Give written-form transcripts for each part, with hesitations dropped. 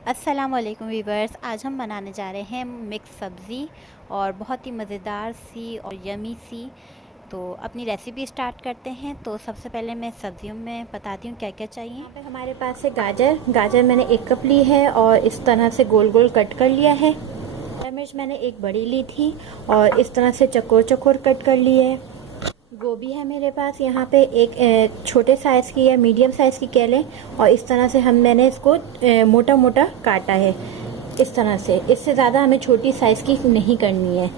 अस्सलाम वालेकुम वीवर्स। आज हम बनाने जा रहे हैं मिक्स सब्ज़ी और बहुत ही मज़ेदार सी और यमी सी। तो अपनी रेसिपी स्टार्ट करते हैं। तो सबसे पहले मैं सब्जियों में बताती हूँ क्या क्या चाहिए। यहाँ पे हमारे पास है गाजर मैंने 1 कप ली है और इस तरह से गोल गोल कट कर लिया है। शिमला मिर्च मैंने एक बड़ी ली थी और इस तरह से चकोर चकोर कट कर ली है। गोभी है मेरे पास यहाँ पे एक छोटे साइज़ की या मीडियम साइज़ की कह लें, और इस तरह से मैंने इसको मोटा मोटा काटा है। इस तरह से, इससे ज़्यादा हमें छोटी साइज़ की नहीं करनी है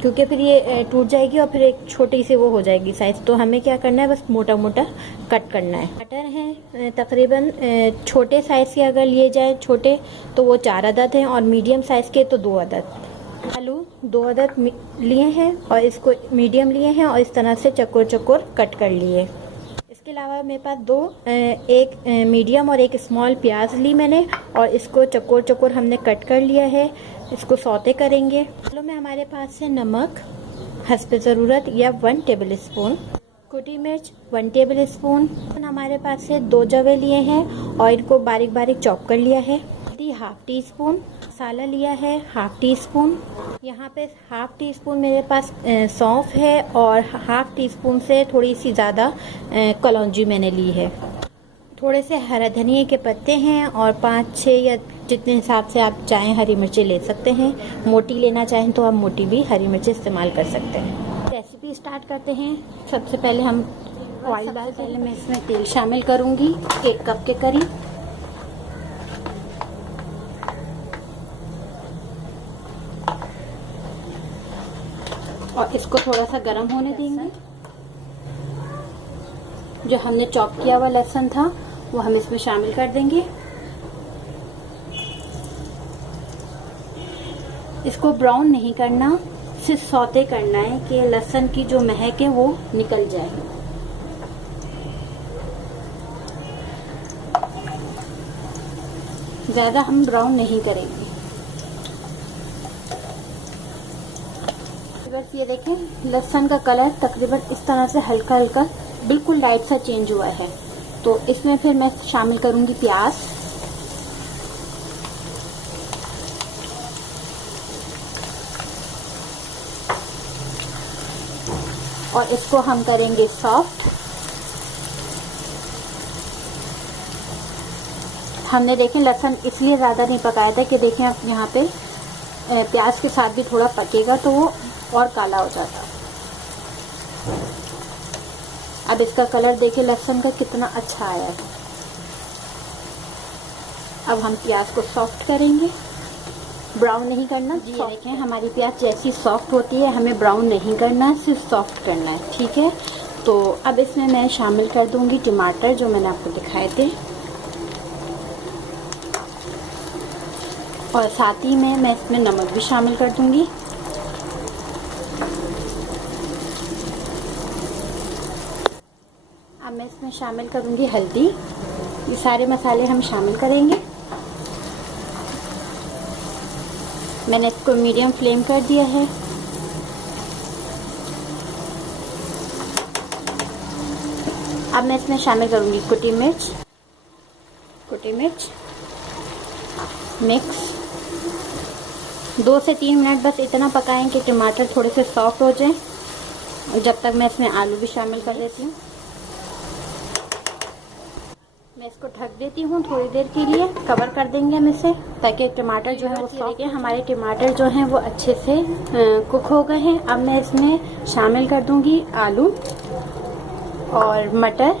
क्योंकि फिर ये टूट जाएगी और फिर एक छोटी सी वो हो जाएगी साइज़। तो हमें क्या करना है, बस मोटा मोटा कट करना है। मटर हैं तकरीबन छोटे साइज़ के अगर लिए जाए छोटे तो वो 4 अदद हैं और मीडियम साइज़ के तो 2 अदद। आलू 2 अदद लिए हैं और इसको मीडियम लिए हैं और इस तरह से चकोर चकोर कट कर लिए। इसके अलावा मेरे पास एक मीडियम और एक स्मॉल प्याज ली मैंने और इसको चकोर चकोर हमने कट कर लिया है। इसको सौते करेंगे। आलू में हमारे पास है नमक हस्बे ज़रूरत या 1 टेबल स्पून, कुटी मिर्च 1 टेबल स्पून। हमारे पास से 2 जवे लिए हैं और इनको बारीक बारीक चॉप कर लिया है। हाफ टी स्पून मसाला लिया है, हाफ टी स्पून। यहाँ पे हाफ टी स्पून मेरे पास सौंफ है और हाफ टी स्पून से थोड़ी सी ज़्यादा कलौंजी मैंने ली है। थोड़े से हरा धनिया के पत्ते हैं और 5-6 या जितने हिसाब से आप चाहें हरी मिर्चें ले सकते हैं। मोटी लेना चाहें तो आप मोटी भी हरी मिर्चें इस्तेमाल कर सकते हैं। रेसिपी स्टार्ट करते हैं। सबसे पहले हम ऑयल डालते हैं। पहले मैं इसमें तेल शामिल करूँगी 1 कप के करीब। और इसको थोड़ा सा गर्म होने देंगे। जो हमने चॉप किया हुआ लहसुन था वो हम इसमें शामिल कर देंगे। इसको ब्राउन नहीं करना, सिर्फ सौते करना है कि लहसुन की जो महक है वो निकल जाए। ज़्यादा हम ब्राउन नहीं करेंगे। बस ये देखें लहसुन का कलर तकरीबन इस तरह से हल्का हल्का बिल्कुल लाइट सा चेंज हुआ है। तो इसमें फिर मैं शामिल करूंगी प्याज। और इसको हम करेंगे सॉफ्ट। हमने देखें लहसुन इसलिए ज़्यादा नहीं पकाया था कि देखें आप यहाँ पे प्याज के साथ भी थोड़ा पकेगा तो वो और काला हो जाता। अब इसका कलर देखिए लहसुन का कितना अच्छा आया है। अब हम प्याज को सॉफ्ट करेंगे, ब्राउन नहीं करना। जी देखें हमारी प्याज जैसी सॉफ्ट होती है, हमें ब्राउन नहीं करना है, सिर्फ सॉफ्ट करना है। ठीक है, तो अब इसमें मैं शामिल कर दूंगी टमाटर जो मैंने आपको दिखाए थे, और साथ ही में मैं इसमें नमक भी शामिल कर दूंगी। अब मैं इसमें शामिल करूंगी हल्दी। ये सारे मसाले हम शामिल करेंगे। मैंने इसको मीडियम फ्लेम कर दिया है। अब मैं इसमें शामिल करूंगी कुटी मिर्च मिक्स। 2 से 3 मिनट बस इतना पकाएं कि टमाटर थोड़े से सॉफ्ट हो जाएं। जब तक मैं इसमें आलू भी शामिल कर देती हूँ। मैं इसको ढक देती हूँ थोड़ी देर के लिए। कवर कर देंगे हम इसे ताकि टमाटर जो है वो सॉफ्ट। हमारे टमाटर जो हैं वो अच्छे से कुक हो गए हैं। अब मैं इसमें शामिल कर दूंगी आलू और मटर।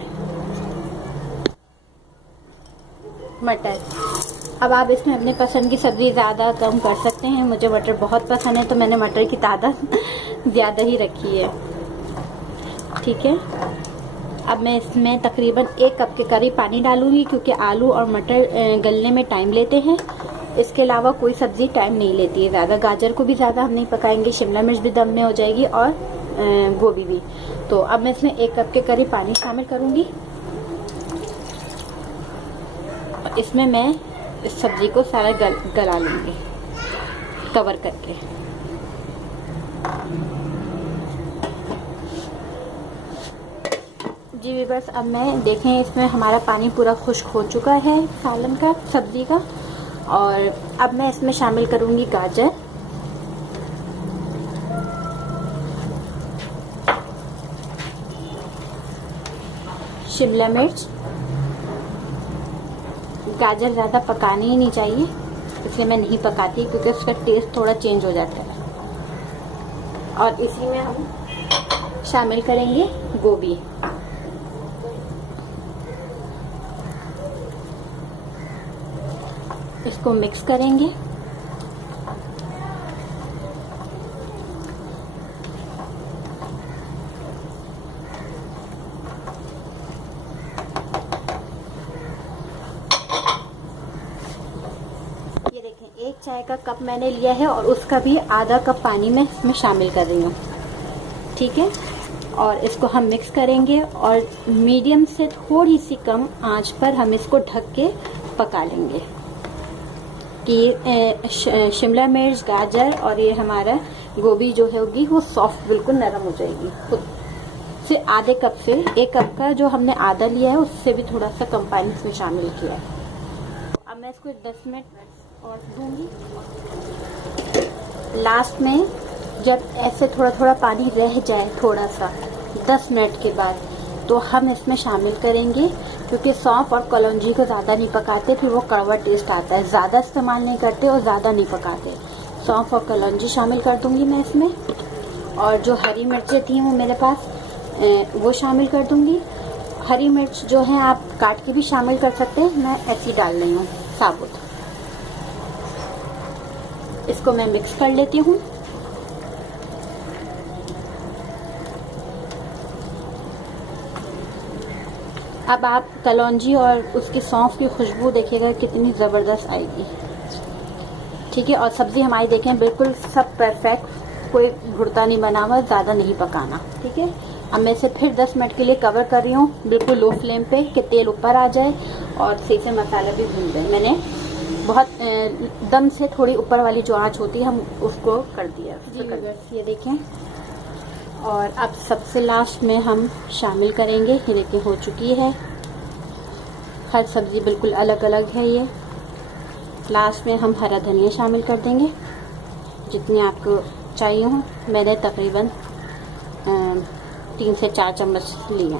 अब आप इसमें अपने पसंद की सब्ज़ी ज़्यादा कम कर सकते हैं। मुझे मटर बहुत पसंद है तो मैंने मटर की तादाद ज़्यादा ही रखी है। ठीक है, अब मैं इसमें तकरीबन 1 कप के करीब पानी डालूंगी क्योंकि आलू और मटर गलने में टाइम लेते हैं। इसके अलावा कोई सब्ज़ी टाइम नहीं लेती है ज़्यादा। गाजर को भी ज़्यादा हम नहीं पकाएंगे, शिमला मिर्च भी दम में हो जाएगी और गोभी भी। तो अब मैं इसमें 1 कप के करीब पानी शामिल करूंगी। इसमें मैं इस सब्ज़ी को सारा गला लूँगी कवर करके। जी व्यूअर्स, अब मैं देखें इसमें हमारा पानी पूरा खुश्क हो चुका है सालन का, सब्ज़ी का। और अब मैं इसमें शामिल करूँगी गाजर, शिमला मिर्च। गाजर ज़्यादा पकानी ही नहीं चाहिए, इसलिए मैं नहीं पकाती क्योंकि उसका टेस्ट थोड़ा चेंज हो जाता है। और इसी में हम शामिल करेंगे गोभी। इसको मिक्स करेंगे। ये देखें, एक चाय का कप मैंने लिया है और उसका भी आधा कप पानी मैं इसमें शामिल कर रही हूँ। ठीक है, और इसको हम मिक्स करेंगे और मीडियम से थोड़ी सी कम आंच पर हम इसको ढक के पका लेंगे कि शिमला मिर्च, गाजर और ये हमारा गोभी जो होगी वो सॉफ्ट बिल्कुल नरम हो जाएगी। खुद से आधे कप से, एक कप का जो हमने आधा लिया है उससे भी थोड़ा सा कम पानी इसमें शामिल किया है। अब मैं इसको 10 मिनट और दूंगी। लास्ट में जब ऐसे थोड़ा थोड़ा पानी रह जाए, थोड़ा सा 10 मिनट के बाद, तो हम इसमें शामिल करेंगे, क्योंकि सौंफ और कलौंजी को ज़्यादा नहीं पकाते, फिर वो कड़वा टेस्ट आता है। ज़्यादा इस्तेमाल नहीं करते और ज़्यादा नहीं पकाते। सौंफ और कलौंजी शामिल कर दूंगी मैं इसमें, और जो हरी मिर्चें थी वो मेरे पास वो शामिल कर दूंगी। हरी मिर्च जो है आप काट के भी शामिल कर सकते हैं, मैं ऐसी डाल रही हूँ साबुत। इसको मैं मिक्स कर लेती हूँ। अब आप कलौंजी और उसकी सौंफ की खुशबू देखिएगा कितनी ज़बरदस्त आएगी। ठीक है, और सब्ज़ी हमारी देखें बिल्कुल सब परफेक्ट, कोई भुर्ता नहीं बना हुआ, ज़्यादा नहीं पकाना। ठीक है, अब मैं इसे फिर 10 मिनट के लिए कवर कर रही हूँ, बिल्कुल लो फ्लेम पे, कि तेल ऊपर आ जाए और सही से मसाला भी भून जाए। मैंने बहुत दम से थोड़ी ऊपर वाली जो आँच होती है हम उसको कर दिया। ये देखें, और अब सबसे लास्ट में हम शामिल करेंगे, ये देखिए हो चुकी है। हर सब्ज़ी बिल्कुल अलग अलग है। ये लास्ट में हम हरा धनिया शामिल कर देंगे, जितनी आपको चाहिए हो। मैंने तकरीबन 3 से 4 चम्मच लिए।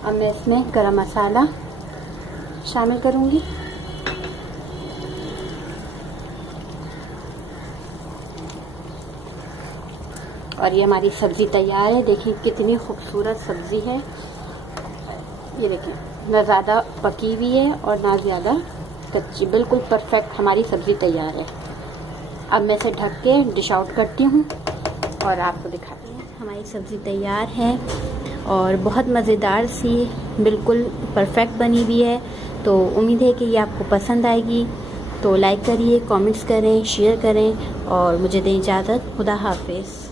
अब मैं इसमें गरम मसाला शामिल करूंगी। और ये हमारी सब्ज़ी तैयार है। देखिए कितनी खूबसूरत सब्ज़ी है। ये देखें, ना ज़्यादा पकी हुई है और ना ज़्यादा कच्ची, बिल्कुल परफेक्ट हमारी सब्ज़ी तैयार है। अब मैं इसे ढक के डिश आउट करती हूँ और आपको दिखाती हूँ। हमारी सब्ज़ी तैयार है और बहुत मज़ेदार सी, बिल्कुल परफेक्ट बनी हुई है। तो उम्मीद है कि ये आपको पसंद आएगी। तो लाइक करिए, कमेंट्स करें, शेयर करें और मुझे दें इजाज़त। खुदा हाफिज़।